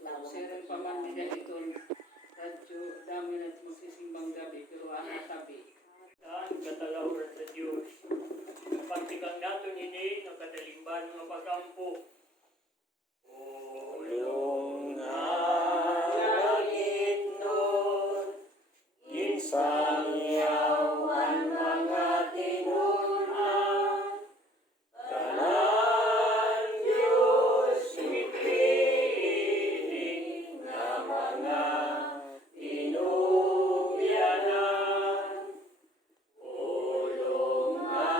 Sirang pamandigan ito, radyo, dami na magsisimbang gabi, pero ang tabi. Daan katalawran sa Diyos. Pagtikang nato nini, nakadalimban mga pagampo. Ulong nga langit nun, insang yawan mga tinunan, tanan Diyos ipiling nga mga tinubyanan. Ulong nga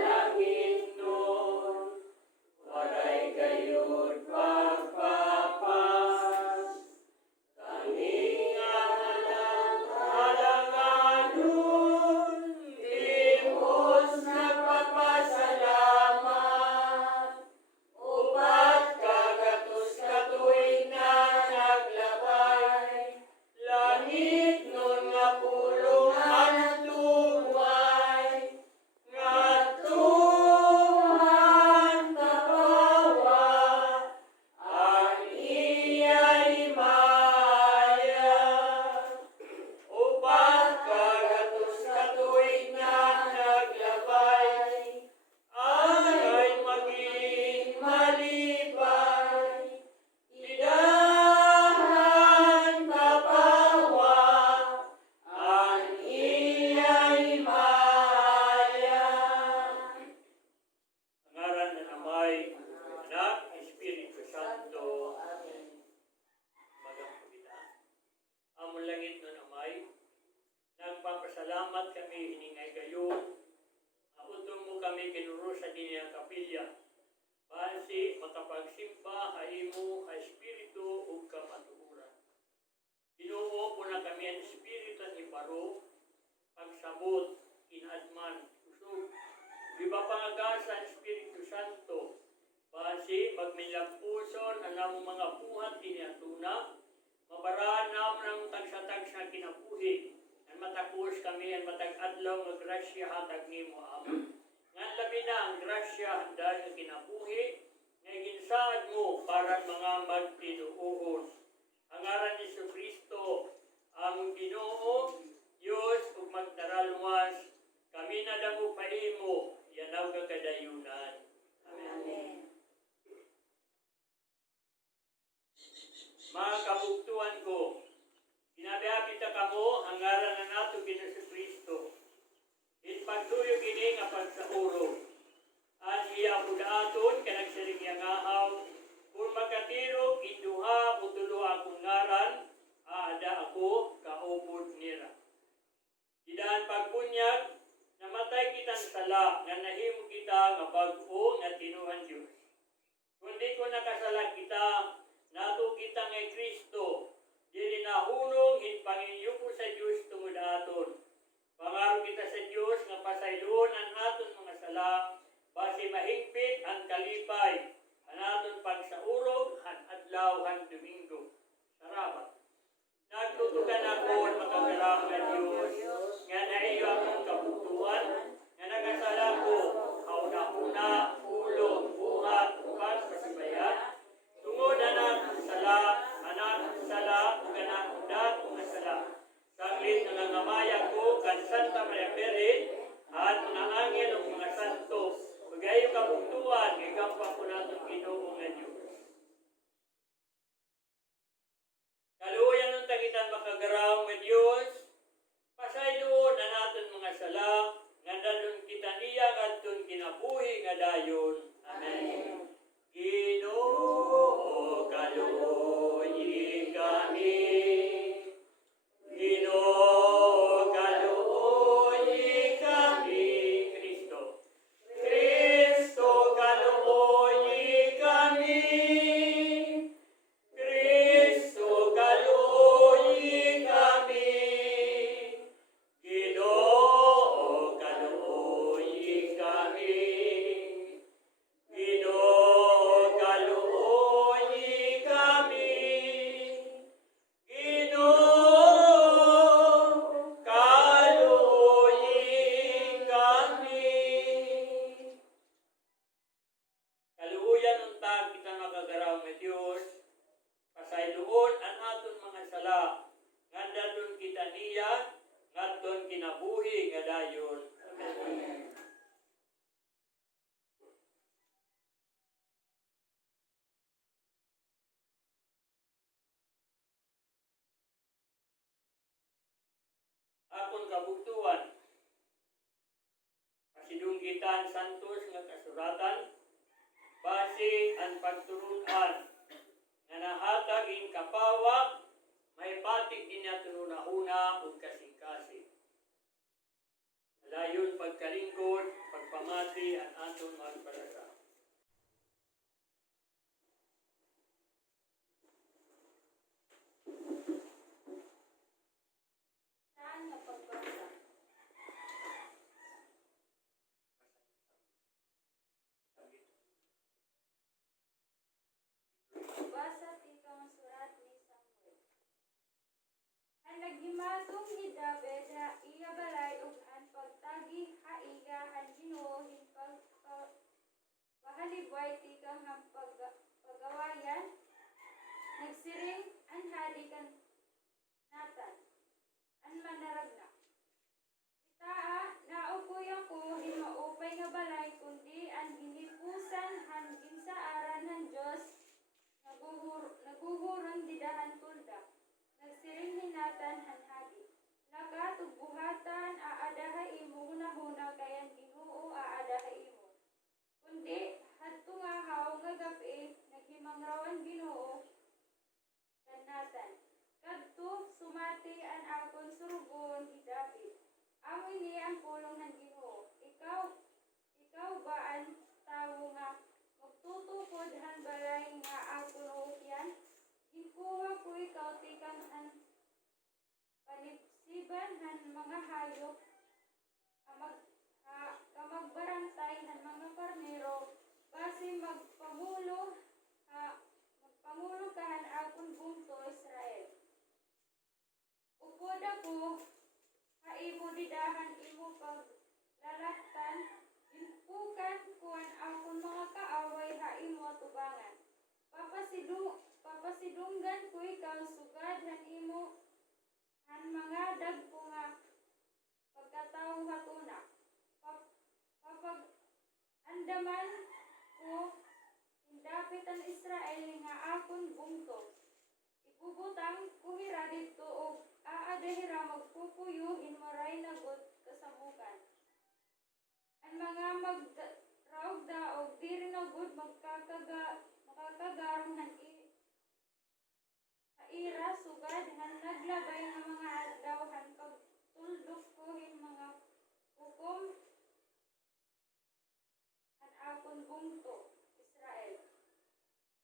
langit nun, waray gayud pagpapas, tanging ang alanganon, timos nagpapasalamat, upat kagatos katuig na naglabay, langit nun nga pulungan at tungway, ngatuhan tapawa, ang iya'y maya. Upat kagatos katuig na naglabay, ay maging malipay, idahan tapawa, ang iya'y maya. Ang ngaran ng Amay, Anak, Espiritu Santo. Magang pagita. Among langit nun Amay, nagpapasalamat kami hiningay kayo. Nautong mo kami kinuro sa diniyang kapilya. Bansi makapagsimba haimo ka Espiritu ug kamatuoran. Ginoo po na kami ang Espiritu at iparo, pagsabot, inadman, usog. Iba pangagasa ang Espiritu Santo. Basi magmilampuson ang namong mga buhat tiniatuna, mabaraan namon ang tagsa-tagsa kinabuhi, ang matapos kami ang matag-adlaw ng grasya hatag nimo Ama. Ngan labi na ang grasya handa sa kinabuhi, nga ginsaad mo para mga magtinuohon. Ang ngaran ni Kristo, ang Ginoo, Diyos ug magdaralwas, kami na damo paimo, yanaw ka kadayunan. Amen. Mga kabugtuan ko, ginabihabit na kamo ang ngaran na nato Ginoo Kristo. In pagtuyo gini nga pagsauro. Ang iya budaton kanang siring yang ahaw, kung makatirog induha mutulo akong ngaran, aada ako kaupod nira. Idaan pagbunyag, namatay kitang sala, nga nahimo kita nga bag-o nga tinuhan Diyos. Kundi ko nakasala kita, nato kita ngay Kristo, dili nahunong hinpanginyo ko sa Diyos tungod aton. Pangaro kita sa Diyos nga pasayloon ang aton mga sala, basi mahigpit ang kalipay, ang aton pagsaurog, han adlaw, han Domingo. Salamat. Nagtutugan ako makagaram na Diyos, nga naiyo akong kabutuan, nga nagasala ko, kauna-una, ulo, buhat, upas, pasibayan, tungod anak sala, ug anak dat, mga sala. Saglit na nangamaya ko, kan Santa Maria Pere, at mga angel o mga santo, pagayo kabutuan, igampan ko natin Ginoo nga Diyos. Kaluoyan ng tagitan makagaraw nga Diyos, pasayloon na natin mga sala, nga dalon kita niya at dun kinabuhi nga dayon. Amen. Ginoo kaluoyi kami, Ginoo kaluoyi kami, Kristo. Kristo kaluoyi kami, Kristo kaluoyi kami, Ginoo kaluoyi kami, Ginoo kaluoyi kami, Ginoo akong kabugtuan. Pasidunggitan santos nga kasuratan, base ang pagturunan, nga nahatag in kapawa, may patik din na tununa-una o kasing-kasing. Layon pagkalingkod, pagpamati ang atong magparasa. Saan nga pagbasa? Basa tikang surat ni Samuel. Ang naghimatong ni David na iya balay ug ang pagtagi haiga ang Ginoo himpag pahalibway tikang ang pagawayan. Nagsiring ang hadi kan Nathan ang manaragna. Itaa naukoy ako himaupay nga balay kundi ang hinipusan hangin sa aran ng Diyos naguhuron didahan tulda. Nagsiring ni Nathan hanhadi. Lakat ug buhatan aadaha imo hunahuna kay ang Ginoo aadaha imo. Kundi hadto nga haw nga gabi naghimangrawan Ginoo kan Nathan. Kadto sumati ang akon surugon ni David. Amoy ni ang pulong ng Ginoo. Ikaw ba ang tawo nga magtutukod han balay nga akon uukyan? Gikuha ko ikaw tikang han panibsiban han mga hayop kamagbarantay han mga karnero base magpangulo ka han akon bungto Israel. Upod ako haimo didahan imo paglalaktan impukan ko ang akon mga kaaway haimo tubangan. Papasidunggan ko ikaw sugad han imo han mga dagko nga pagkatawo hatuna. Andaman ko hindapit ang Israel nga akon bungto. Ibubutang kuhira dito o aadahira magpupuyo hinmaray na god kasamukan. Ang mga magrawda o diri na god makakagarong han ira sugad han naglabay ng mga adlaw han pagtuldok ko hin mga hukom han akon bungto Israel.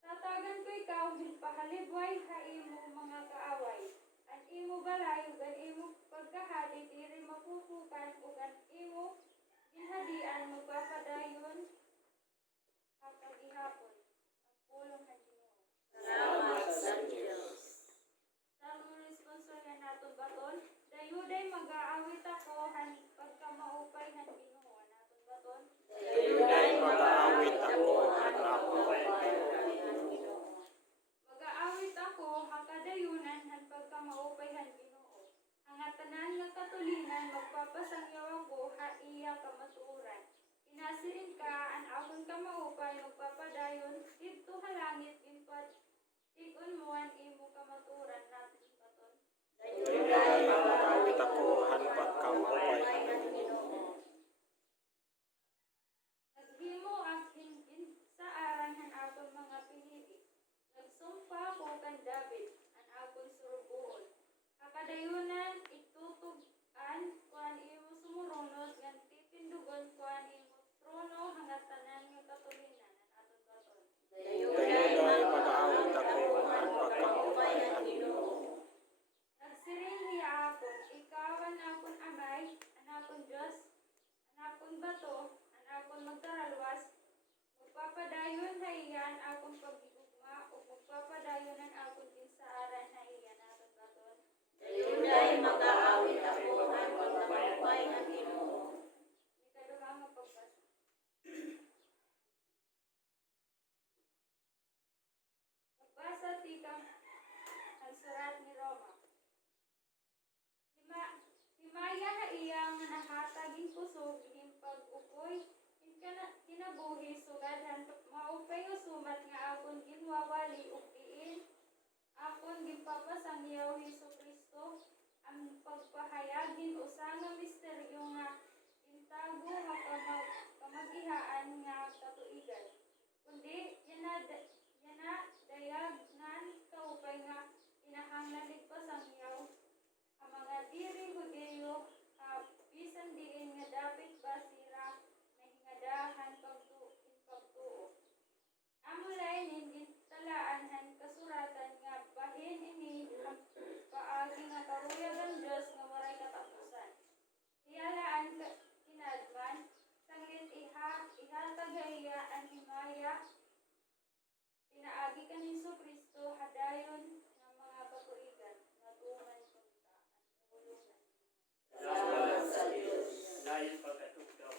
Tatagan ko ikaw pahalibway haimo mga kaaway. Ang imo balay ug ang imo pagkahadi diri mapupukan ug ang imo ginhadian magpapadayon hapagihapon. Ang pulong ng Ginoo. Salamat sa Diyos. Salmo responsor nga naton baton, dayuday mag-aawit ako han pagkamaupay ng Ginoo naton baton. Dayuday mag-aawit ako ang maupay ng Ginoo. Mag-aawit ako hakadayunan han pagkamaupay ng Ginoo. Ang tanan nga katulinan magpapasangyaw ako iya kamatuoran. Inasirin ka ang akong kamaupay magpapadayon didto halangit ginpad tikon mo ang imo kamatuoran natin baton. Dayuday mag-aawit ako ang pagkamaupay ng Ginoo. Naghimo aking sa aran han akong mga pinili. Nagsumpa ko kan David ang akong surugoon. Hakadayunan itutugan ko ang imo sumurunod ngan titindugon ko ang imo trono hanggang tanan nga katulinan ang aton baton. Dayuday mag-aawit ako ang pagkamaupay ng Ginoo. Nagsiring niya akon, ikaw ang akon amay, ang akon Diyos, ang akon bato, ang akon magtaralwas, magpapadayon na iyan akong paghigugma o magpapadayon ang akong ginsaaran na iyan akong baton. Dayuday mag-aawit ako ang pagkamaupay ng Ginoo. May kaduhang nga pagbasa. Pagbasa tikang ang surat ni Roma. Himaya na iya nga nahataging kusog himpag ukoy kinabuhi sugadan maupay nga sumat nga akon ginwawali ug diin akon ginpapasangyaw Hesus Kristo ang pagpahayagin usa nga misteryo nga gintago nga kamagihaan nga katuigan. Kundi yana dayagnan kaupay nga kinahanglan ligpasang yaw ang mga diri Hudiyo bisan diin nga dapit basira na hingadahan pagtuo. Amulay nin talaan han kasuratan nga bahin ini ang paagi nga karuyagan Dios nga waray katapusan. Iyalaan kinadman sanglit ihatagaya ang himaya pinaagi kan Hesukristo hadayon nga mga katuigan nga tuman kunta at nahulugan. Salamat sa Diyos. Dahil pagkatugdaw.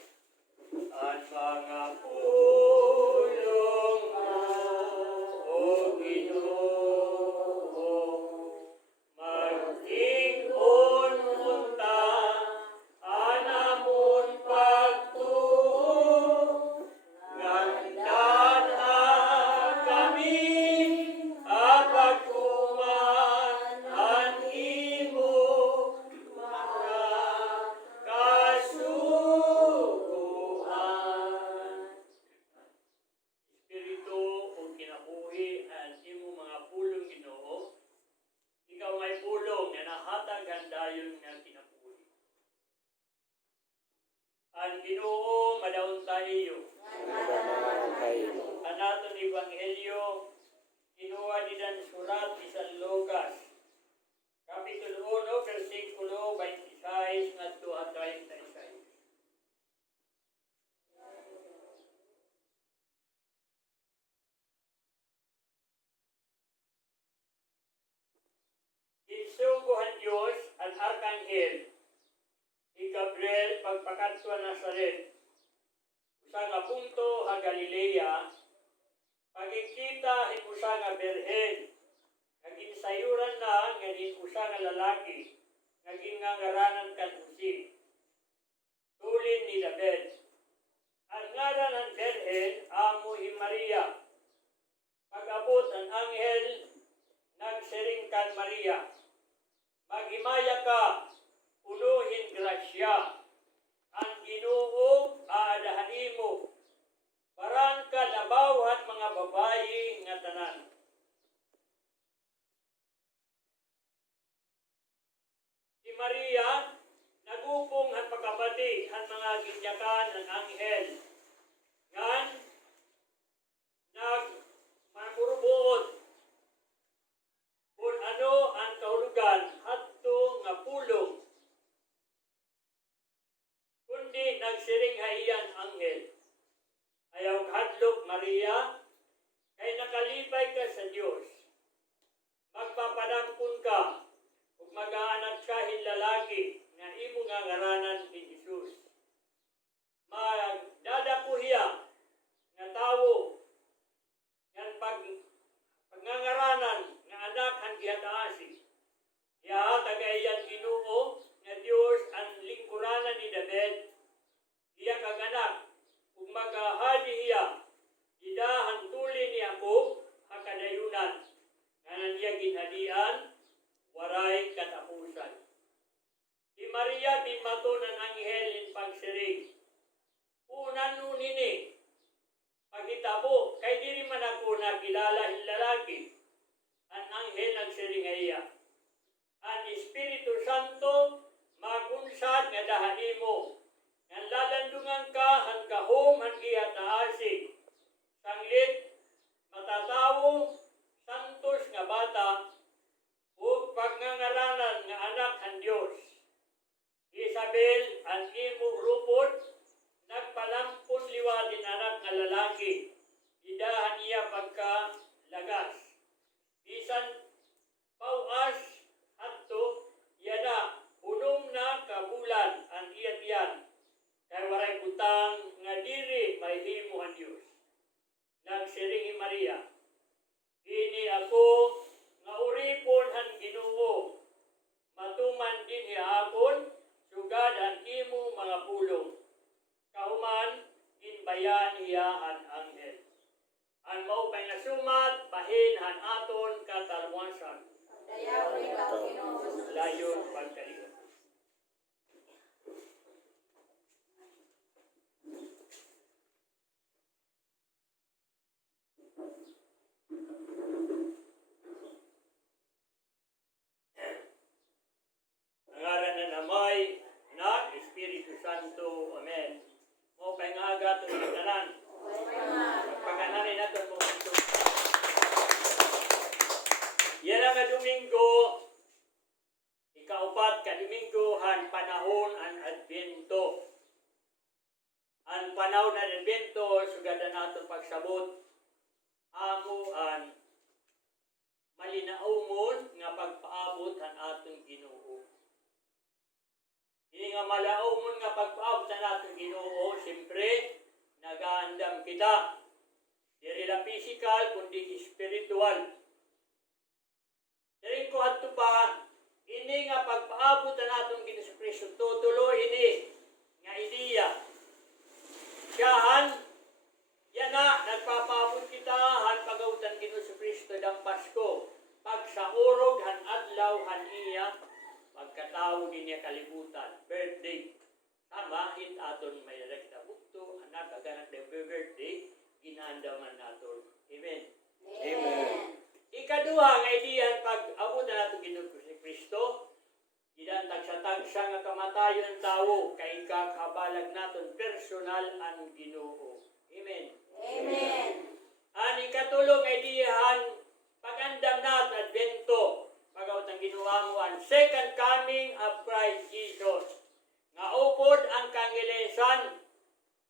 At mga pulong mo, O Ginoo, mag-ingon munta, anamon pagtuo, ngandaan kami, apagkuman ang imo, kasuguan. Espiritu o kinabuhi ang imo mga pulong Ginoo, ikaw may pulong na nahatag handayon nga kinabuhi. Ang Ginoo madayon tayo. Anaton Ebanghelyo kinuha didan surat ni San Lucas Kapitulo 1 versikulo 26 ngadto 36. Isuguhan Diyos ang Arkanghel si Gabriel pagpakadto Nazaret usa nga punto ha Galilea pagkikita hinusa nga berhen nga ginsayuran na nga usa nga lalaki nga gingangaranan kan Jose tulin ni David. Ang ngaran ng berhen amo hi Maria. Pag-abot ang anghel nagsiring kan Maria, maghimaya ka, punuhin grasya, ang Ginoo aadahan mo, parang ka labawhan mga babayi nga tanan. Si Maria, nagupong ang pagkabati ang mga ginyakan ng anghel, ngan nagmamurbuot kung ano ang kahulugan hadto nga pulong. Kundi nagsiring haiyan anghel, ayaw kahadlok Maria, kay nakalipay ka sa Dios. Magpapadagpon ka ug mag-aanak ka lalaki nga imo nga ngaranan ni Jesus. Magdadapuhiya nga tawo ngan pagngangaranan nga anak ang gihataasi. Tagayan Ginoo nga Dios ang lingkuranan ni David. Iya kag anak ug magahadi hiya idahan tuli ni ako hakadayunan nganan iya ginhadian waray katapusan. Si Maria bimato ng anghel in pagsiring. Unan nun ini paghitabo kay diri man ako nakilala hin lalaki. Ang anghel nagsiring iya. Ang Espiritu Santo magunsad nga dahanimo. Ngan lalandungan ka han kahom han gihataasi. Sanglit matatawo santos nga bata ug pagnangaranan nga anak han Dios. Isabel ang imo rupod nagpalampon liwadin anak nga lalaki. Idahan niya pagka lagas. Bisan pauas adto yada unom na kabulan ang iyat-yan. Kay waray butang nga diri mahimo ang Dios. Nagsiringi Maria, ini ako nga uripon han Ginoo. Matuman din hiakon sugad ang imo mga pulong. Kahuman ginbayan hiya ang anghel. Ang maupay nga sumat bahin han aton katarwasan. Layon pagkaligot. Ngaran na namay, Anak, Espiritu Santo. Amen. Mo pangaga ito ng tanan. Pagkananin natin mo ito. Yan ang Domingo, ikaupat ka Domingo, han panahon ang Advento. Ang panahon ng Advento, sugada natin pagsabot, amuan, malinaumon nga pagpaabot ang atong Ginoo. Hindi nga malaumon nga pagpaabot ang atong Ginoo, siyempre, nagaandam kita. Dili lang physical, kundi spiritual. Dili ko adto pa, ini nga pagpaabot ang atong Ginoo Kristo, tutuloy ini nga ideya. Siyahan, yan na, nagpapaabot kita, han pagawutan Ginoo Kristo ng Pasko. Pag sa urog, han adlaw, han iya, pagkatawag niya kalibutan, birthday. Sama, hit aton may rekta bukto, anak, aganak na birthday, ginaandaman naton. Amen. Amen. Ikaduha, nga idiyan, pag-abot na natin Ginoo Kristo, idan tagsa-tagsa nga kamatayon ng tao, kay kakabalag naton personal ang Ginoo. Amen. Amen. Ang ikatulong nga idiyan, pag-andam natin Advento, pag-abot ang ginawa mo, ang second coming of Christ Jesus. Nga upod ang kangilesan,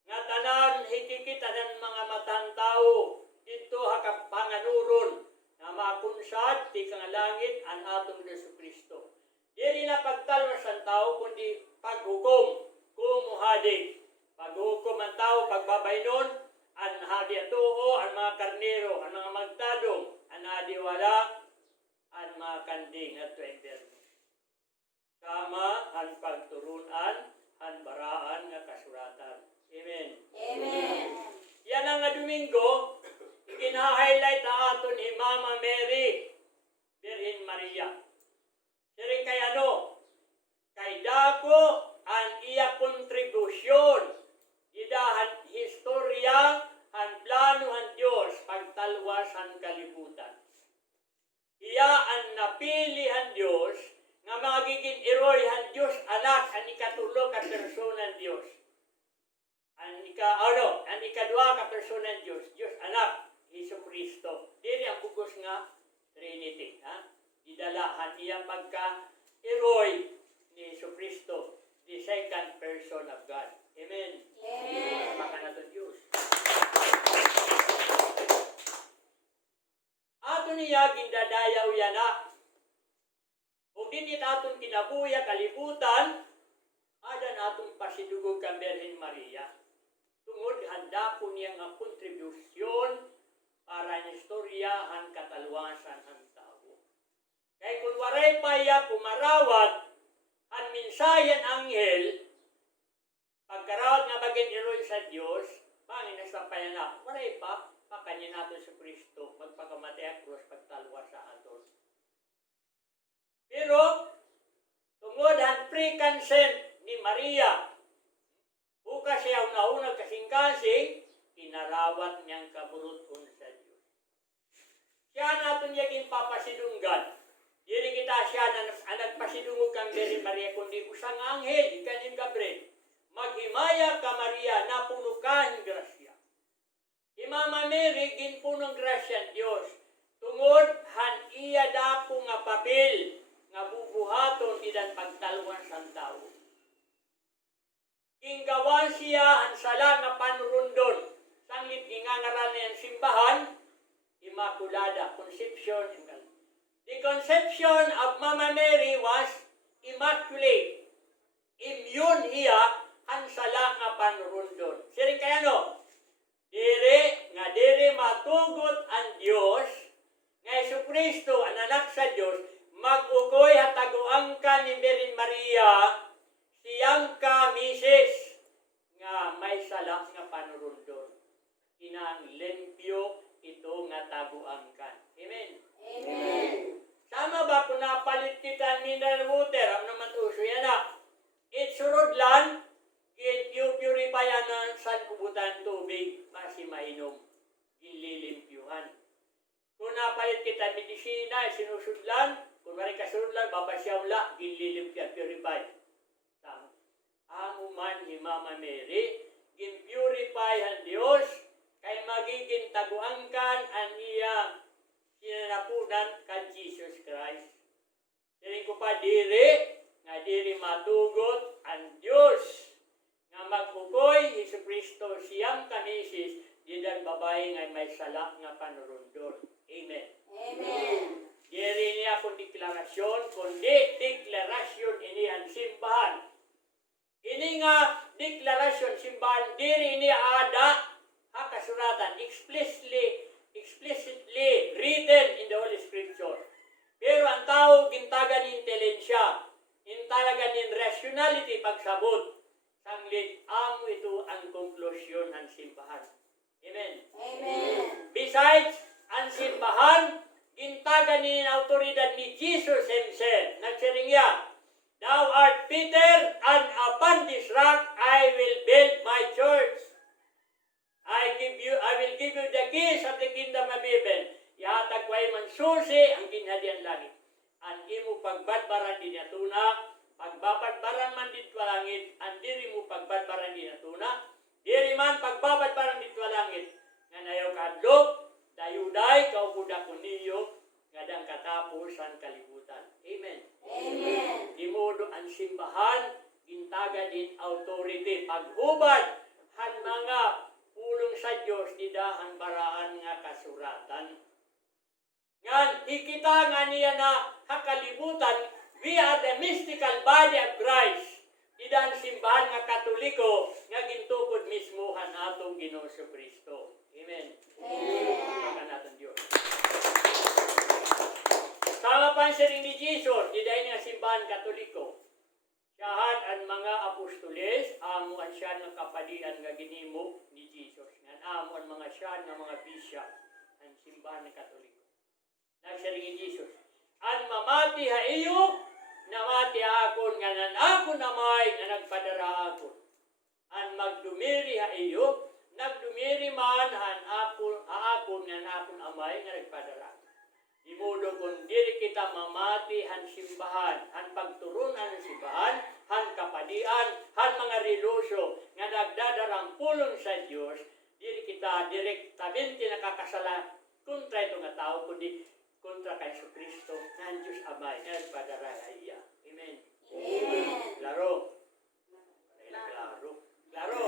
nga tanan hikikita ng mga matang tao, dito hakapanganuron, na makunsad, ti kang langit, ang atong Yesu Kristo. Dili na pagtalwas ang tao, kundi paghukom, kumuhadi. Paghukom ang tao, pagbabaynon, ang hadi atuo, ang mga karnero, ang mga magtadong, ang adiwala, ang mga kanding at tuwember. Sama, ang pagturunan, ang baraan nga kasuratan. Amen. Amen. Yan ang nga Domingo, gina-highlight na aton ni Mama Mary, Virgin Maria. Siring kay ano? Kay dako ang iya kontribusyon, idahan historya, ang plano ang Diyos, pagtalwas ang kalibutan. Iya ang napili ang Diyos, nga magiging eroy ang Diyos, anak, ang ikatulo ka persona ng Diyos. Ang ikadua ka persona ng Diyos, Diyos anak, Hesus Kristo. Dili ang bugos nga Trinity. Didalahan iya pagka-eroy ni Hesus Kristo, the second person of God. Amen. Amen. Baka na ito Diyos. Ato niya gindadayaw yan na. Kung dinit aton kinabuya kalibutan, adan atong pasidugog kang Virgin Maria. Tungod handa po niya nga kontribusyon para ng istorya ang katalwasan ng tao. Kaya kung waray pa iya pumarawat, ang minsayan anghel, pagkarawat nga bagay eroy sa Diyos, bangin na sa payanak, waray pa, pakanya natin sa Kristo, magpakamatay ang krus, pagtalwa sa aton. Pero, tungod ang pre-consent ni Maria, bukas siya una-una kasing-kasing, inarawat niyang kaburuton sa Diyos. Siya natin niyaging papasidunggan. Dili kita siya na nagpasidungog kang Virgin Maria, kundi usang anghel, ikanin Gabriel. Maghimaya ka Maria, napuno ka ng grasya. Si Mama Mary, ginpunong grasya Diyos. Tungod, han iya dapo nga papel, nga bubuhaton idan pagtalwan sa tao. Inggawan siya ang sala nga panurundon. Sanglit ingangaran niya ang simbahan, Immaculada, Conception. The conception of Mama Mary was immaculate. Immune hiya ang sala nga panurundon. Siring kaya no? Dire matugot ang Diyos, nga Hesus Kristo, ang anak sa Diyos, mag-ukoy hataguang ka ni Virgin Maria, siyang ka misis, nga may sala nga panurundon. Inang limpyo ito nga taguang ka. Amen. Amen. Sama ba kung napalit kita mineral water? Ang naman uso yan na. Itsurod lang, purify ang sa kubutan tubig, masi mainom. Ililimpyuhan. Kung napalit kita medisina, sinusudlan, kung maring kasurudlan, babasyaw la, ililimpyan, purify. Tama. Amo man ni Mama Mary, gin-purify ang Diyos, kay magiging taguangkan ang iya sinanapunan kan Jesus Christ. Siring ko pa diri, nga diri matugot ang Diyos, nga magpukoy, Hesus Kristo siyang kamisis, di dan babae nga may sala nga panurundon. Amen. Amen. Diri niya kung deklarasyon, kundi deklarasyon ini ang simbahan. Ini nga deklarasyon simbahan, diri ni ada kasuratan explicitly written in the Holy Scripture. Pero ang tao gintagan ni intelensya, intalagan ni rationality pagsabot. Sanglit amo ito ang konklusyon ng simbahan. Amen. Amen. Besides, ang simbahan gintagan ni autoridad ni Jesus himself. Nagsiring niya, "Thou art Peter, and upon this rock I will build my church. I will give you the keys of the kingdom of heaven. Ihatag ko ay mansusi ang ginhadian langit. Ang imo pagbadbaran din natuna, pagbabadbaran man dito langit, ang diri mo pagbadbaran din natuna, diri man pagbabadbaran dito langit. Nga nayaw kadlok, dayuday, kaubuda ko niyo, ngadang katapos ang kalibutan." Amen. Amen. Di modo ang simbahan, gintaga din authority. Paghubad, han mga pulong sa Diyos, didahan baraan nga kasuratan. Ngan, hikita nga niya na hakalibutan, we are the mystical body of Christ. Didahan simbahan nga Katoliko, nga gintukod mismo han atong Ginoo Kristo. Amen. Pagkan natin Diyos. Sama pansiring ni Jesus, didahin nga simbahan Katoliko. Siyahan ang mga apostoles, amo ang siya ng kapadian nga ginimo ni Jesus. Nga amo ang mga siya ng mga bishop ang simbahan ng Katoliko. Nagsiring ni Jesus, "An mamati ha iyo, namati akon, nga nan ako namay nga nagpadara akon. An magdumiri ha iyo, nagdumiri man han akon nga akon amay nga nagpadara." Di modo kung diri kita mamati han simbahan, han pagturunan ng simbahan, han kapadian, han mga religyoso nga nagdadarang pulong sa Dios, diri kita direktamente nakakasala kontra ito nga tao, kundi kontra kay Kristo nga ang Diyos Amay nga nagpadara iya. Amen. Amen. Klaro. Klaro.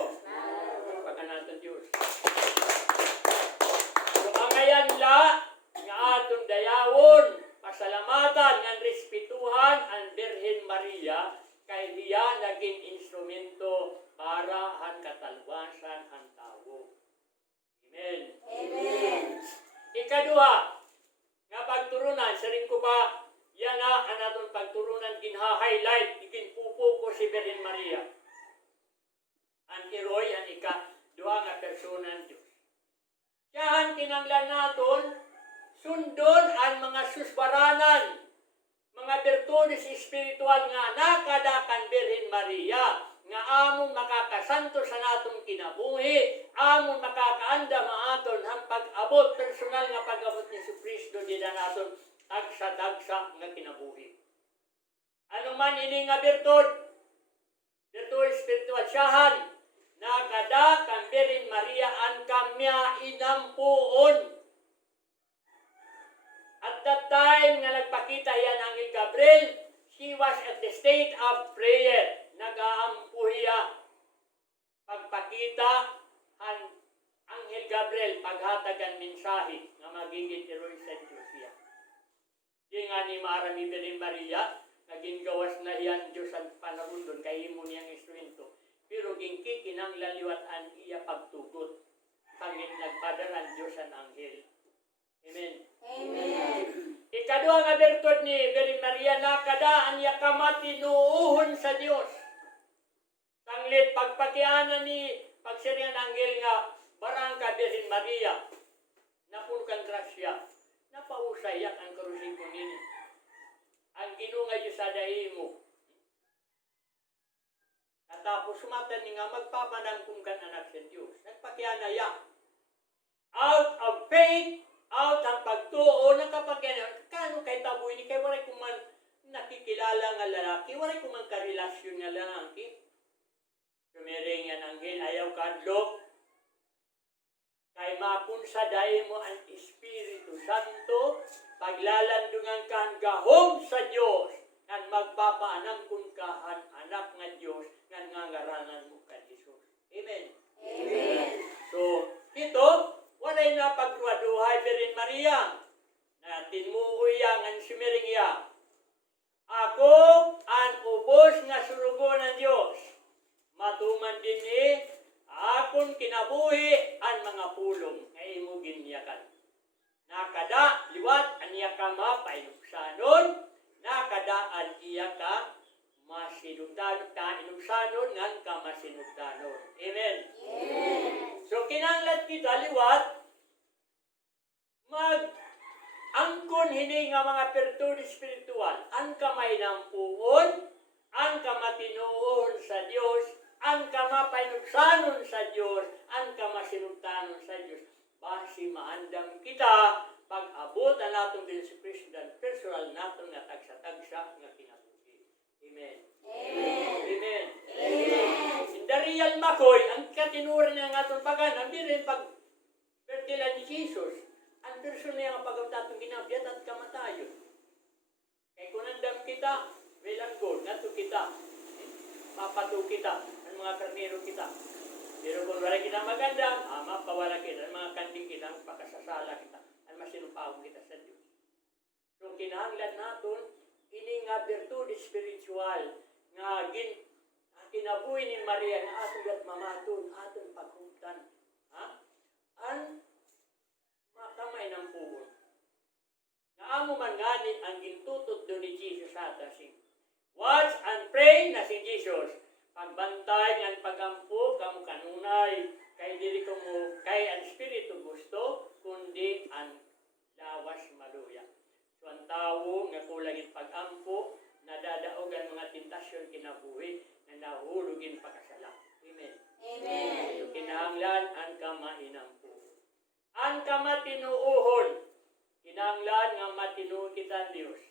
Pagka natin Diyos. So, angayan la nga atong dayawon, pasalamatan nga respetuhan ang Birhen Maria kay diya naging instrumento para han katalwasan ang tao. Amen. Amen. Ikaduha, nga pagturunan, saring ko ba, yan na ang atong pagturunan ginha-highlight, iginpupo ko si Birhen Maria. Ang heroy, ang ikaduha nga persona ng Diyos. Siyahan kinanglan naton, sundon ang mga susbaranan, mga virtudes espiritual nga nakadakan Birhen Maria, nga among makakasanto sa natong kinabuhi, among makakaanda maaton ang pag-abot, personal nga pag-abot ni Kristo di na naton tagsa-tagsa nga kinabuhi. Ano man ini nga virtud espiritual, siyahan, nakadakan Birhen Maria ang kamya inampuon. At that time nga nagpakita yan ang Anghel Gabriel, she was at the state of prayer. Nag-aampuhiya. Pagpakita ang Anghel Gabriel, paghatagan mensahe nga magiging heroy sa Diyos siya. Di nga ni marami Birhen Maria, naging gawas na yan Diyos ang panahon doon, kay mo niyang instrumento. Pero gingki kinang laliwat ang iya pagtugot. Pangit nagpadaran Diyos ang Anghel. Amen. Amen. Ikaduha nga bertod ni Birhen Maria, nakada ang yakamatinuuhon sa Dios. Tanglit pagpakianan ni pagsiringan anghel nga barang ka Birhen Maria, napulkan grasya, napausayak ang karusin ko nini. ang Ginoo nga Dios sa dahimo. Katapos sumatan ni nga magpapanang kung kan anak sa Diyos. Nagpakyanaya. Out of faith, out ang pagtuo, nakapagyanaya. Kano kay taboy ni kay walay kuman nakikilala nga lalaki, walay kuman karelasyon nga lalaki. Sumiring yan anghel, ayaw kadlok. Kay mapunsa dahil mo ang Espiritu Santo, paglalandungan kan gahom sa Diyos, kan magpapaanam kun kahan anak nga Diyos, kan ngangaranan mo ka Jesus. Amen. Amen. So, dito, walay na pagruaduhay Berin Maria, na tinmuuya ang sumiring iya. Ako ang ubos nga surugo ng Diyos. Matuman din ni akon kinabuhi ang mga pulong nga imo ginyakan. Nakada liwat aniya ka mapainuksanon, nakadaan iya ka masinugdanon, kainuksanon ngan ka masinugdanon. Amen. Amen. So kinanglat kita liwat angkon hini nga mga virtud spiritual, ang kamay ng puon, ang kamatinuon sa Diyos, ang kamapainugsanon sa Diyos, ang kamasinugtanon sa Diyos. Basi maandam kita, pag-abot na natong din si Kristo dan personal natong nga tagsa-tagsa nga kinabuhi. Amen. Amen. Amen. Amen. In the real makoy, ang katinuran niya nga itong pagana, hindi rin pag-pertila ni Jesus. Ang person niya nga pag-abdatong ginabiyat at kamatayon. Kaya kung nandam kita, walang gold, nato kita. Papato kita, ang mga karnero kita. Pero kung wala kita maganda, mapawala kita, ang mga kanding kita, pakasasala kita, ang masinupaw kita sa Diyos. So kinahanglan natin, ini nga virtud spiritual, nga kinabuhi ni Maria, na atong at mamaton, atong paghugtan. Ang makamay ng pugon. Naamo man gani ang gintutot do ni Jesus sa atasing. Watch and pray na si Jesus. Pagbantay ng pagampo, kamu kanunay, kay diri ko mo, kay ang Espiritu gusto, kundi ang lawas maluya. So ang tao nga kulangin pagampo, nadadaog ang mga tentasyon kinabuhi, na nahulugin pagkasala. Amen. Amen. So kinahanglan ang kamahinampo. Ang kamatinuuhon, kinahanglan nga matinuon kita Diyos.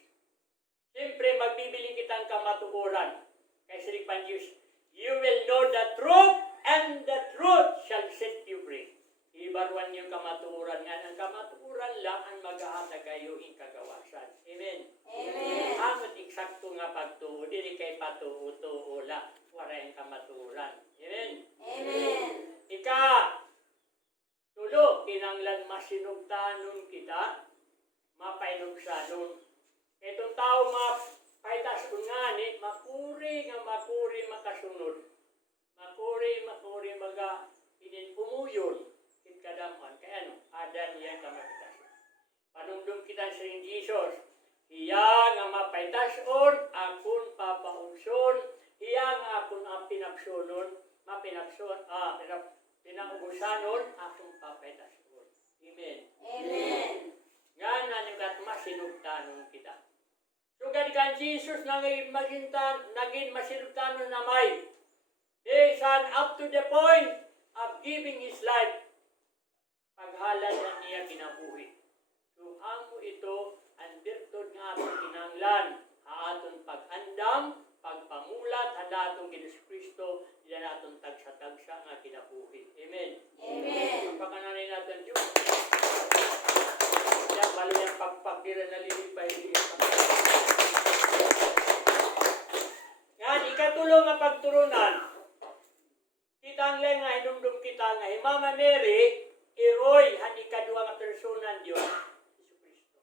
Siyempre, magbibili kitang kamatuoran. Kay Sri Diyos, you will know the truth, and the truth shall set you free. Ibarwan niyo kamatuoran nga. Ang kamatuoran lang ang mag-aata kayo ikagawasan. Amen. Amen. Amot eksakto nga pagtuo, dili kay patuo-tuo la, wala yung kamatuoran. Amen. Amen. Tulo, kinanglan masinugtanon kita, mapainugsanon. Itong tao mapaitas ungani, makuri makasunod. Makuri maga pumuyon. Kadaman, kaya ano, adan niya ka mapitas. Panumdum kita sa Jesus, hiya nga mapaitason, akon papaungson, hiya nga akon ang pinaubusanon, akong papaitason. Amen. Amen. Nga nanigat masinugtanon kita. So gadikan Jesus naging masinugtanon na may. They stand up to the point of giving His life. Paghalad na niya kinabuhi. So amo ito ang virtud nga atong kinahanglan, aton pag-andam, pagpamulat, handa atong Hesus Kristo, diyan atong tagsa-tagsa nga kinabuhi. Amen. Amen. Pagpakananin natin Diyos. Diyan bali ang pagpakira na lilipay. Yan, ikatulong nga pagturunan. Kita ang lang nga, hinumdum kita nga, Mama Mary, iroy, hani kadua nga personan Diyos, Jesu Kristo.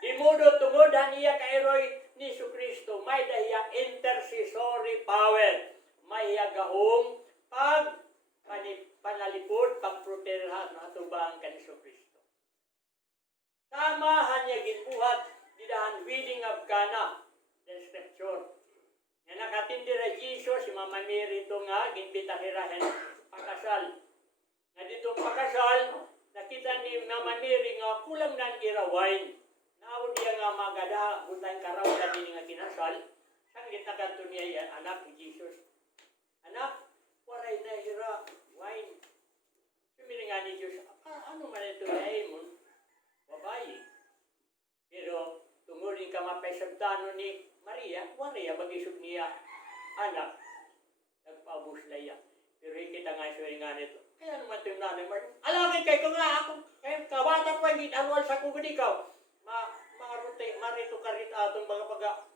Di modo tungod, haniya ka iroy ni Jesu Kristo, may dahiya intercessory power, may hiya gahong panalipod, pagproterhan, matubang ka ni Jesu Kristo. Tama, haniya ginbuhat, didahan wedding of Cana, the scripture. Nga nakatindira Jesus, si Mama Mary ito nga, ginbitahirahan pakasal. Na ditong pakasal, nakita ni Mama Mary nga kulang ng irawain. Naawad niya nga magada utang karaw na din nga kinasal. Sanglit na kanto niya yan, anak ni Jesus. Anak, waray na hira, wine. Sabi nga ni Diyos, ano man ito na mo? Babae. Pero tungod ka mapaisabtano ni Maria, waray mag-isog niya, anak, nagpaubos laya. Pero hikita nga siya nga nito. Kaya naman ito yung nanay Martin. Alagay kayo ko nga ako. Kaya kabata pa yung anwal sa kugod ikaw. Marito karit atong mga paga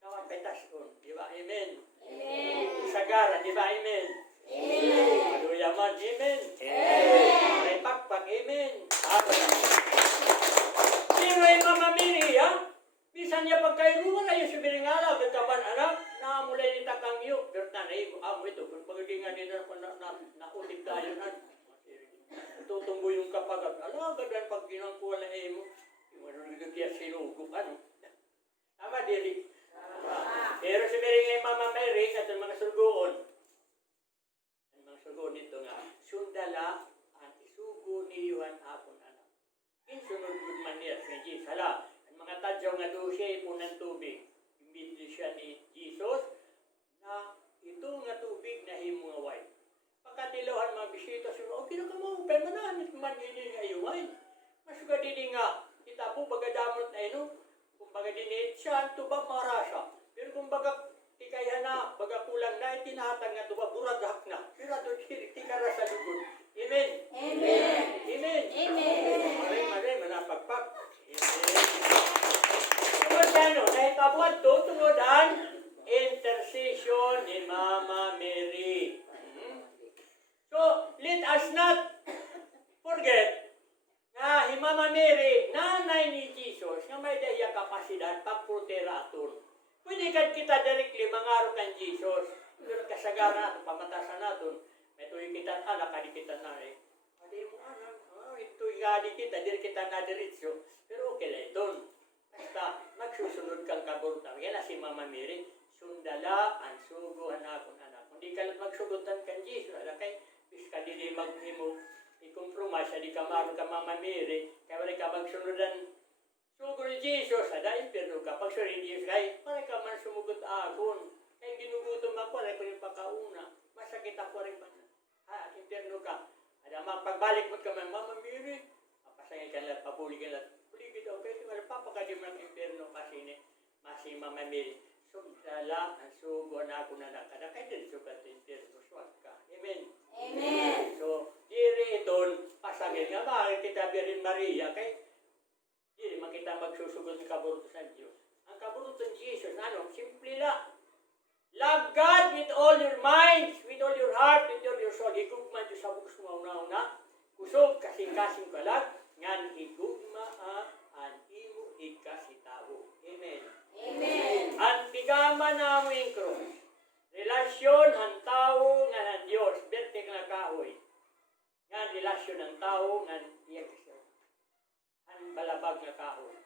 kawapetas ko. Di ba? Amen. Amen. Isagara. Di ba? Amen. Amen. Maluyaman. Amen. Amen. May pakpak. Amen. Amen. Pero yung Mama Mary, ha? Bisan niya pagkairuan na yung subiringala, kataban anak, naamulay ni Takangyo. Pero tanay, amo ito, kung pagdagingan nila naulit tayo na. Tutunggo yung kapag, alagad lang pag ginangkuha na mo. Yung ano nagagya sinugo, ano? Tama, dili. Pero subiringay Mama Mary, at ang mga surgoon. Ang mga surgoon nito nga, sundala ang isugo ni Yuhan Apon anak. Insunod man niya sa Jesus. Hala, ang mga tadyaw nga doon siya ipunan tubig. Imbitli siya ni Jesus na ito nga tubig na himo nga wine. Pagkatilawan mga bisita siya, okay na ka mo, pero mananit man hindi nga yung wine. Masuga din nga, kita po bagadamot na ino, kung baga dinit siya, tuba marasa. Pero kung baga tikaya na, baga kulang na, itinatang nga tuba, buragak na. Sira doon siya, tikara sa lugod. Amen. Amen. Amen. Amen. Maray, manapagpag. Tungod ano, nahitabuan to, tungod ang intercession ni Mama Mary. So, let us not forget na si Mama Mary, nanay ni Jesus, nga may daya kapasidad, pagprotera aton. Pwede kan kita directly mangaro kan Jesus, pero kasagara natin, pamatasan natin, may tuwi kita anak, kadi kita na eh. Adi mo anak, ito gali kita, diri kita na diretsyo, pero okay lang ito. Basta, magsusunod kang kaburutan. Kaya na si Mama Mary, sundala ang sugo anakon anak. Kung di ka lang magsugutan kan Jesus, alam kay, bis ka di maghimo, i-compromise, di ka maro ka Mama Mary, kaya wala ka magsunudan sugo ni Jesus, ada impirno ka, pag sure ni Jesus, kaya wala ka man sumugot akon. Kaya ginugutom ako, wala ko yung pagkauna. Masakit ako rin man. Ha, impirno ka. Ada mapagbalik mo ka man, Mama Mary, mapasangay ka lang, papuli ka lang. Puli ka daw, kaya wala papakadim ng impirno kasi ni Masi Mama Mary. Sumsala ang sugo na ako na nakada, kaya din sugat impirno, swat ka. Amen. Amen. So, diri iton, pasangin nga, bakit kita Birin Maria, kay diri makita magsusugot ng kaburuto sa Diyos. Ang kaburuto ng Jesus, ano, simple lang. Love God with all your mind, with all your heart, with all your soul. Higugma Diyos sa bukas mo una. Kusog, kasing-kasing kalag, ngan higugma ang imo ikasitawo. Amen. Amen. Ang tigama na mo yung cross. Relasyon ang tao nga ng Diyos, berte nga kahoy. Ngan relasyon ng tao nga iyak siya. Ang balabag nga kahoy.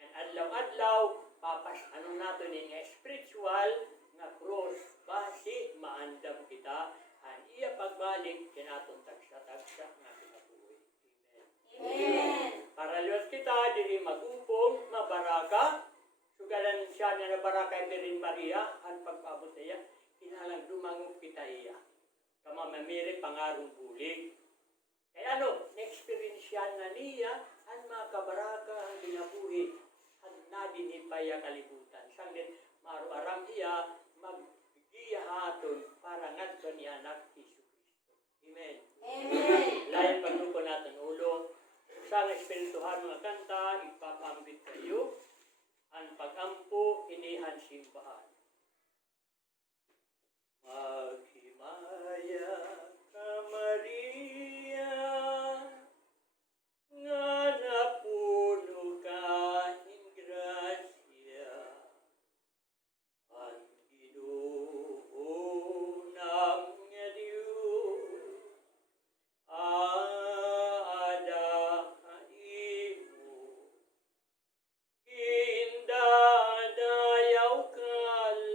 Ngan adlaw-adlaw, papas ano nato ni nga spiritual nga cross basi maandam kita ang iya pagbalik kinatong tagsa-tagsa nga kinabuhi. Amen. Amen. Para liwas kita diri magupong mabaraka sugalan siya nga nabaraka ni Birin Maria ang pagpaabot niya kinalang dumangog kita iya. Kama mamiri pangarong bulig. Kaya ano, na-experience na niya ang mga kabaraka ang kinabuhi ang nadinipaya kalibutan. Sanglit, maru-aram iya, mag-giya haton para ngadto ni anak Isu Kristo. Amen. Amen. Layan pagluko natin ulo. Sa espirituhan mga kanta, ipapambit kayo. Ang pag-ampo, inihan simbahan. Maghimaya ka Maria, nga napuno ka in grasya. Ang Ginoo ng Diyos, adahaimo, indadayaw ka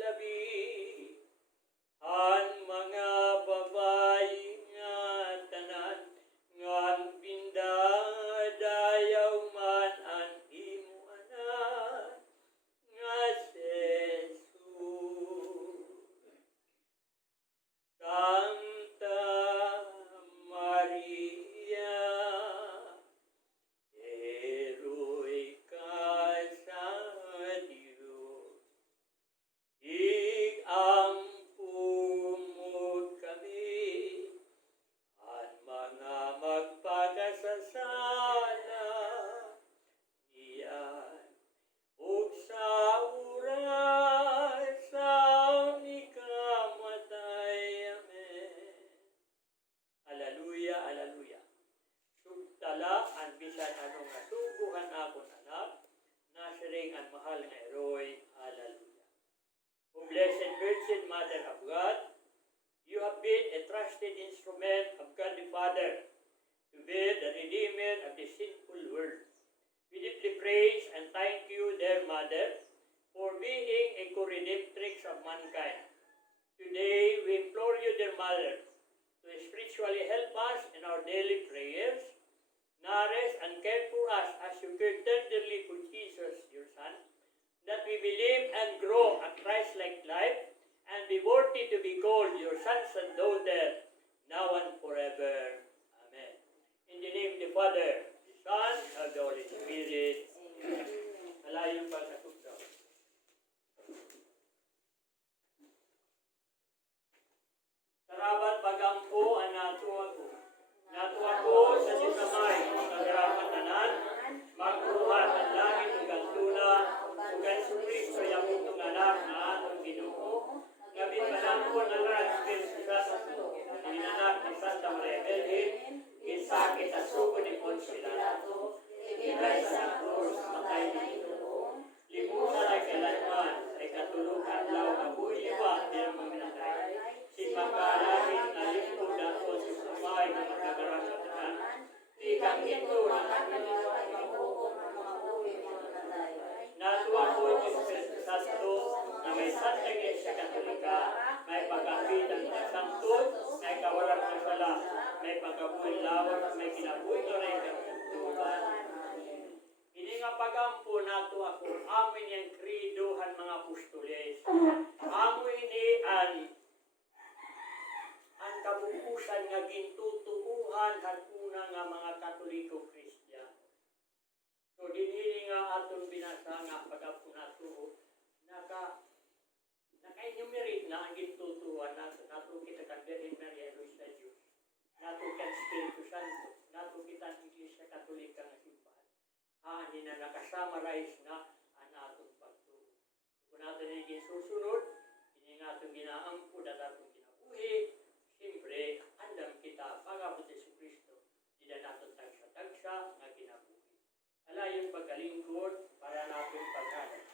labi, ang mga babae an bisan anong nasuguhan akon anak, nasiring ang mahal nga Eroy. Hallelujah. O Blessed Virgin Mother of God, you have been a trusted instrument of God the Father to be the Redeemer of the sinful world. We deeply praise and thank you, dear Mother, for being a co-redemptrix of mankind. Today, we implore you, dear Mother, to spiritually help us in our daily prayers, nourish and care for us as you care tenderly for Jesus, your Son, that we believe and grow a Christ-like life and be worthy to be called your sons and daughters, now and forever. Amen. In the name of the Father, the Son, and the Holy Spirit. Malayong pagkatugdaw. Sarabat pagampo ang nato ako sa Diyos Amay, kagarapan tanan, magkuhat ang langit ng gantula, ug ang Kristo yung itong anak na atong Ginoo, gabi palampo na lang Espiritu Santo, inanak ni Santa Maria Virgen, gisakit at suko ni Poncio Pilato, ibigay sa krus, matay ni Ginoo, limutan ay kailanman, ay katulukan daw ang buhay-liwa, din mga minatay. Si pagkalangin na lingkod ako sa sumay na magkagaran sa tanan, ikang ito na natuwa ko yung Espiritu Santo na may Santa Iglesia Katolika, may pagkapitan ng santod, may kawalan ng sala, may pagkabuhay lawat, may kinabuhi na rin ng tutuban. Hindi nga pagampo nato ako, amin yung kridohan mga apostoles. Amo ini ang kabukusan nga gintutuuhan ang una nga mga Katoliko Kristiyano. So dinhili nga atong binasa nga paggampo nato naka-enumerate na ang gintutuuhan nato kita kang Virgin Maria Luisa Diyos, nato kang Espiritu Santo, nato kita ang Iglesia Katolika nga simbahan. Hindi na nakasummarize na ang atong pagtuo. Kung natin yung susunod, hindi nga atong ginaampod at atong kinabuhi, siyempre, andam kita, pagabot sa Kristo, di na natin tagsa-tagsa na kinabuhi. Alayong pagkalingkod para natin paghanap.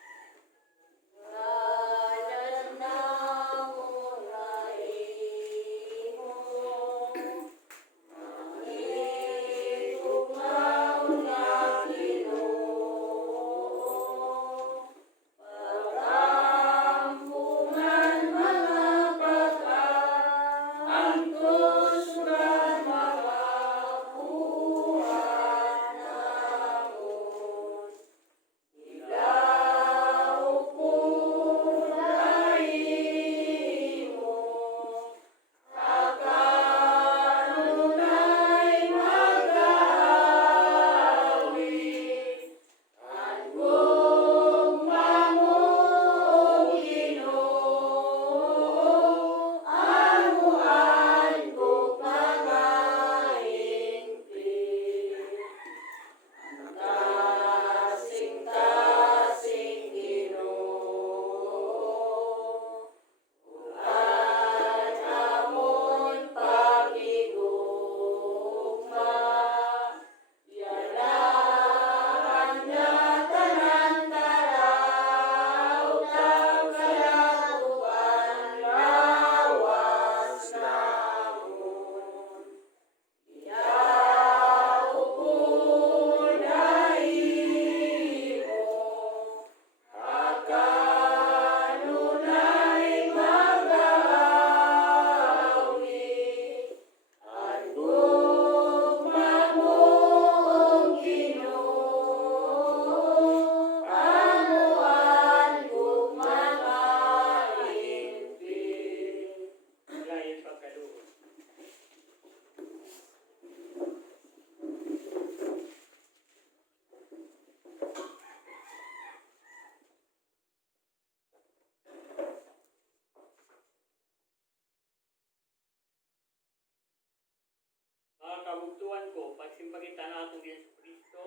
Kabugtuan ko, pagsimpagitan natin din sa Kristo,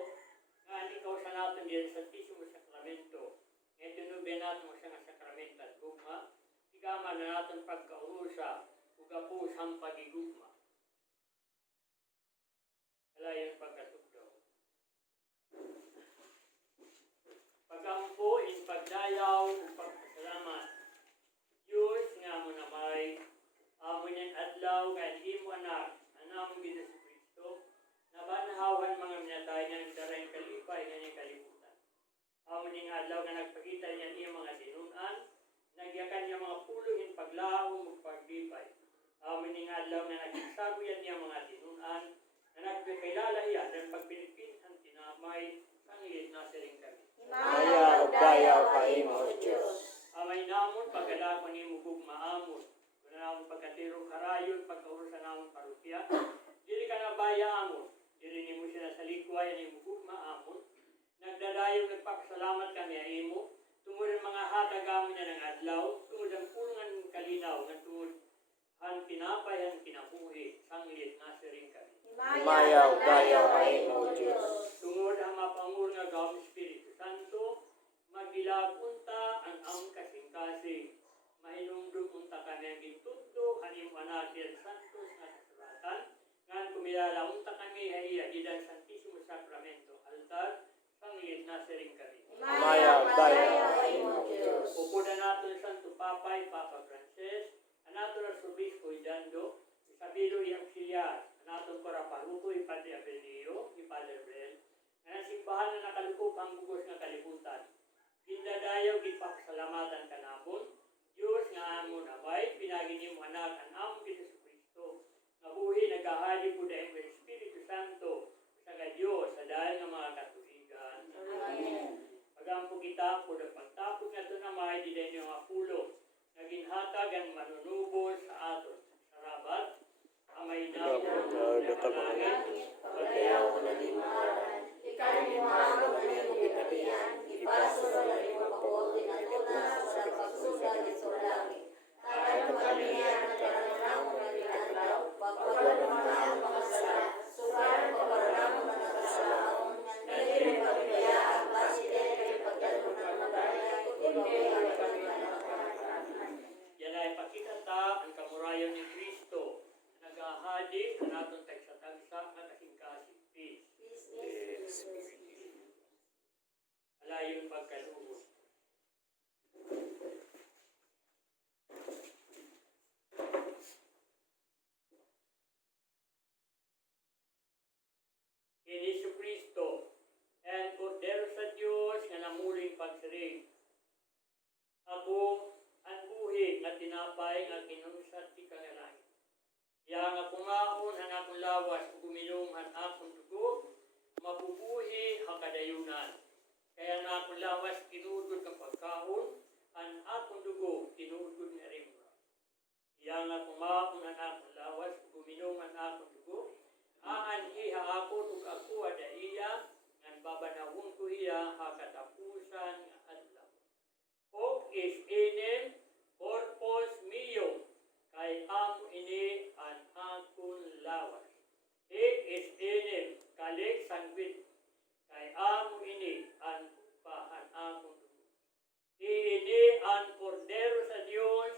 nga ikaw sa natin din sa Santisimo Sakramento, ngayon tinubin natin mo siya nga sakramento at gugma, igaman na natin pagkaurusa, ugapos ang pagigugma. Alayang pagkatugdaw. adlaw nga nagpakita niya niya mga dinunan, nagyakan niya mga puluhin paglaom ug paglipay. Amin ning adlaw nga nagsasabi niya mga dinunan, na nagkakilala hiya ng pagpinipinhan tinamay sanglit na siring kami. Maya ug dayaw kaimo Dios. Amay namon pagkalakon ni mugug maamon. Kuna namon pagkatiro karayon pagkaurusan namon parokya. Dili ka na bayaamon. Dili nimo siya sa likway ni mugug maamon. Nagdadayon nagpapasalamat kami sa imo. Tungod ang mga hatag na ng adlaw, tungod ang pulungan kalinaw nga tungod ang tinapay ang kinabuhi sanglit na siring kami. Maya ug dayaw kaimo Dios. Tungod ang mapangur nga gawang Espiritu Santo, magdilapunta ang among kasing-kasing. Mahinumdum unta kami ang gitudlo, hanim anatil Santos nga kasulatan, ngan kumilala unta kami haiya didan Santisimo Sacramento, altar, sanglit na siring kami. Maya ug dayaw kaimo Dios. Pupunan nato ni Santo Papay, Papa Frances, anato na Obispo Idando, Isabelo y Auxiliar, anato para paruko Padre Abelio, ni Padre Brel, na simbahan na nakalupop ang bugos nga kalibutan. Gindadayaw gipakasalamatan kanamon, Diyos nga amon abay, pinagin mo anak ang amon Jesucristo, nga buhi nagahali po dahil ng Espiritu Santo, sa Diyos, sa dahil ng mga katuligan. Amen. Pagampo kita po ng pagtapos na ito na may di din yung mga pulo, naging hatag ang manunubos sa aton. Sarabat, amay na po ng langit, Pagayaw ko na limaran, ikaw ni mga mo ginatian, ipasuro na ni mo po, tinatuna sa pagsuga ni Solangit. Tayo magkaniyan ang karanang mo na linataw, pagpagod mo na ang mga sala, sugar ko karanang mo na nakasalaon, naging pagkayaan, basile, kay pagdalo ng magaya, kundi ang pagkakataon. yan ay pakitata ang kamurayon ni Kristo, nag-ahadi ang atong tagsa-tagsa na kasing-kasing peace. Alayon pagkalugod. In Jesucristo, and kordero sa Diyos nga namuling pagsiring. Ako ang buhi nga tinapay nga kinusat ti kangalangit. Ya nga kumaon ang akong lawas ug gumilong ang akong dugo, mabubuhi ang kadayunan. Kaya nga akong lawas tinuod ka pagkaon, ang akong dugo tinuod nga rimba. Ya nga kumaon ang akong lawas ug gumilong ang akong dugo, aanhiha ako ug ako adaiya, ngan babanawon ko iya hakatapusan nga adlaw. Hoc is enim corpus meum, kay amo ini ang akong lawas. Hic is enim kalik sanguit, kay amo ini ang upahan akong dugo. Iini ang kordero sa Dios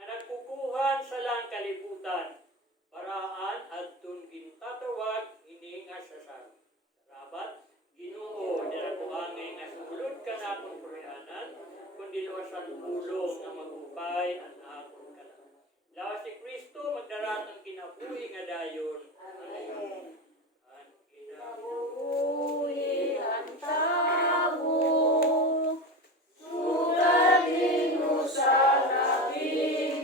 nga nagkukuhan sa lang kalibutan, paraan adtong gintatawag hininga sa sarabat. Ginoo, dira ko angay nga sumulod ka na akong kurianan, kundi luwasan pulong nga magupay ang akong kalan. Lawas ni Kristo, magdaratang kinabuhi nga dayon. Amen. Ang kinabuhi. Nabubuhi ang tao, sugaling mo sa nabingin.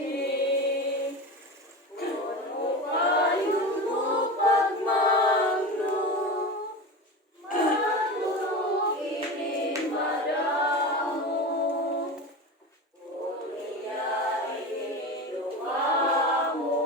Puno kayo mo pagmangno, magulog ini madamo. Punia ini lumamo,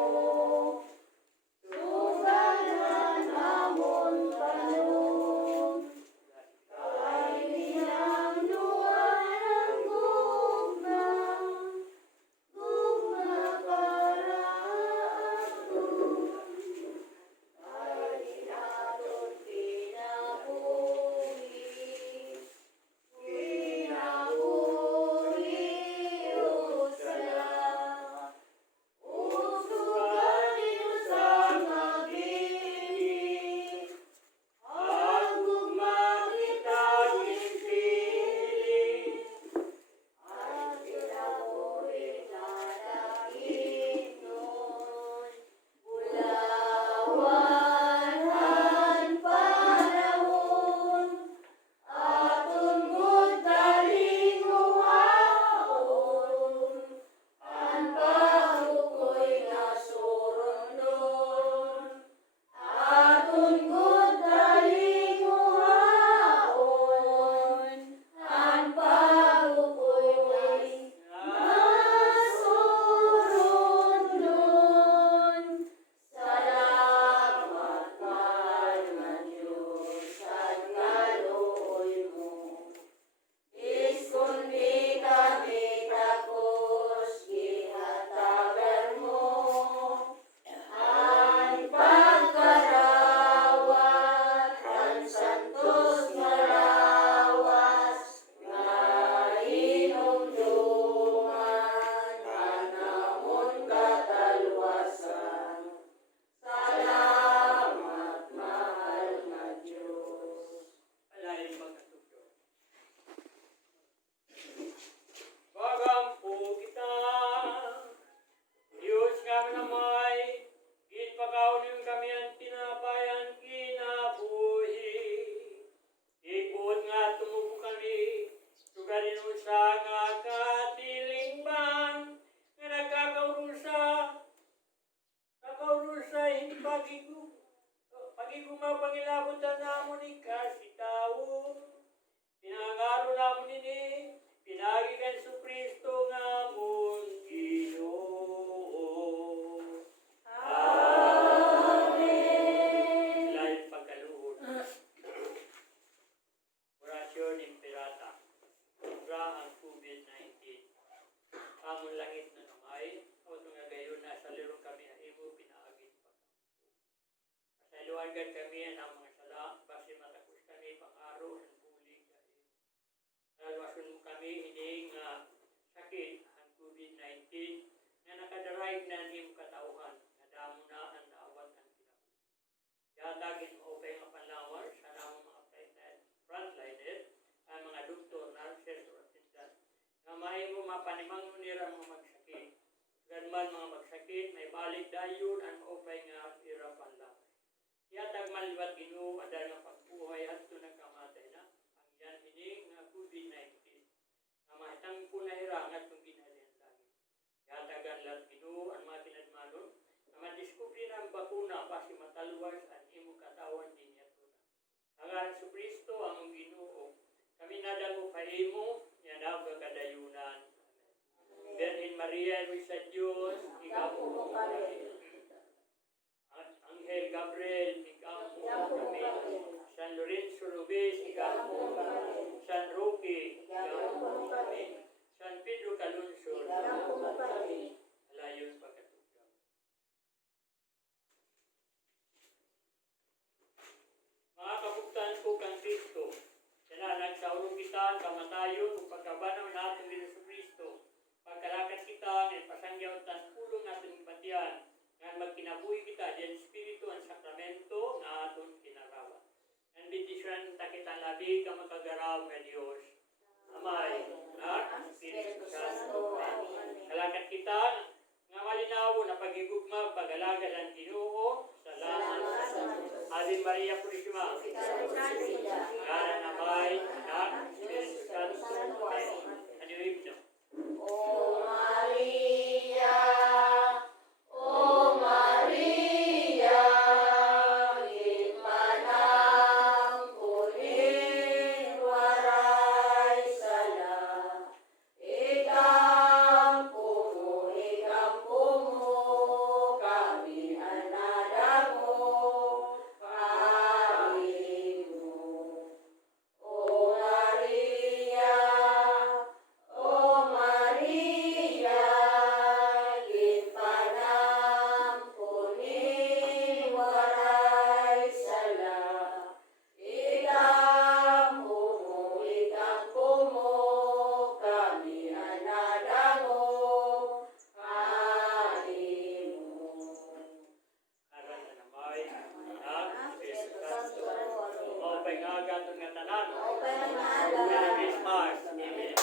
na niyong katauhan, nadamo na ang naawat ang kinabuhi. Yatagin mo upay ang panlawar sa namang mga frontliner, ang mga doktor, nurses, o assistant, na may mo mapanimang nira mga magsakit. Ganman mga magsakit, may balik dayon ang upay nga ira panlawar. Yatag maliwat Ginoo adal nga pagbuhay at ito nagkamatay na ang yan hining nga COVID-19. Nga mahitang po na hirangat kung ginalihan lagi. Yatagan lang Ginoo ang mga pinadmanon na madiskubre ng bakuna pa si matalwas ang imo katawan din yato na. Ang sa Kristo ang Ginoo. Kami nadamo pa imo, yan ang kadayunan. Virgin Maria, Luisa Diyos, ikaw po kami. Angel Gabriel, ikaw po kami. San Lorenzo Rubes, ikaw po kami. San Roque, ikaw po kami. San Pedro Calungsod, ikaw po kami. Alayon pagkatugtog. Mga kabuktan ko kang Kristo, sana nagsaulong kita, kamatayon, kung pagkabanaw natin din sa Kristo, pagkalakat kita, may pasangyaw tan pulong natin ipatiyan, nga magkinabuhi kita, diyan Espiritu ang sakramento nga aton kinarawan. Ang bendisyon ta kita labi ka makagaraw nga Diyos. Amay, Anak, Espiritu Santo. Kalakat kita, nga malinaw na pagigugma, pag-alagad ang Ginoo. Salamat sa Ave Maria Purísima. Ngara na Amay, Anak, Espiritu Santo. Amen. Ano yung ibig? O Maria, O Maria, ipanang kuning waray sala. Ikampo mo, kami anadamo, kain mo. O Maria, O Maria, ginpanang kuning waray sala. Ikampo mo, kami anadamo, kain mo. Aran na Amay, Anak, Espiritu Santo. Maupay nga agatong nga tanan. Merry Christmas. Amen.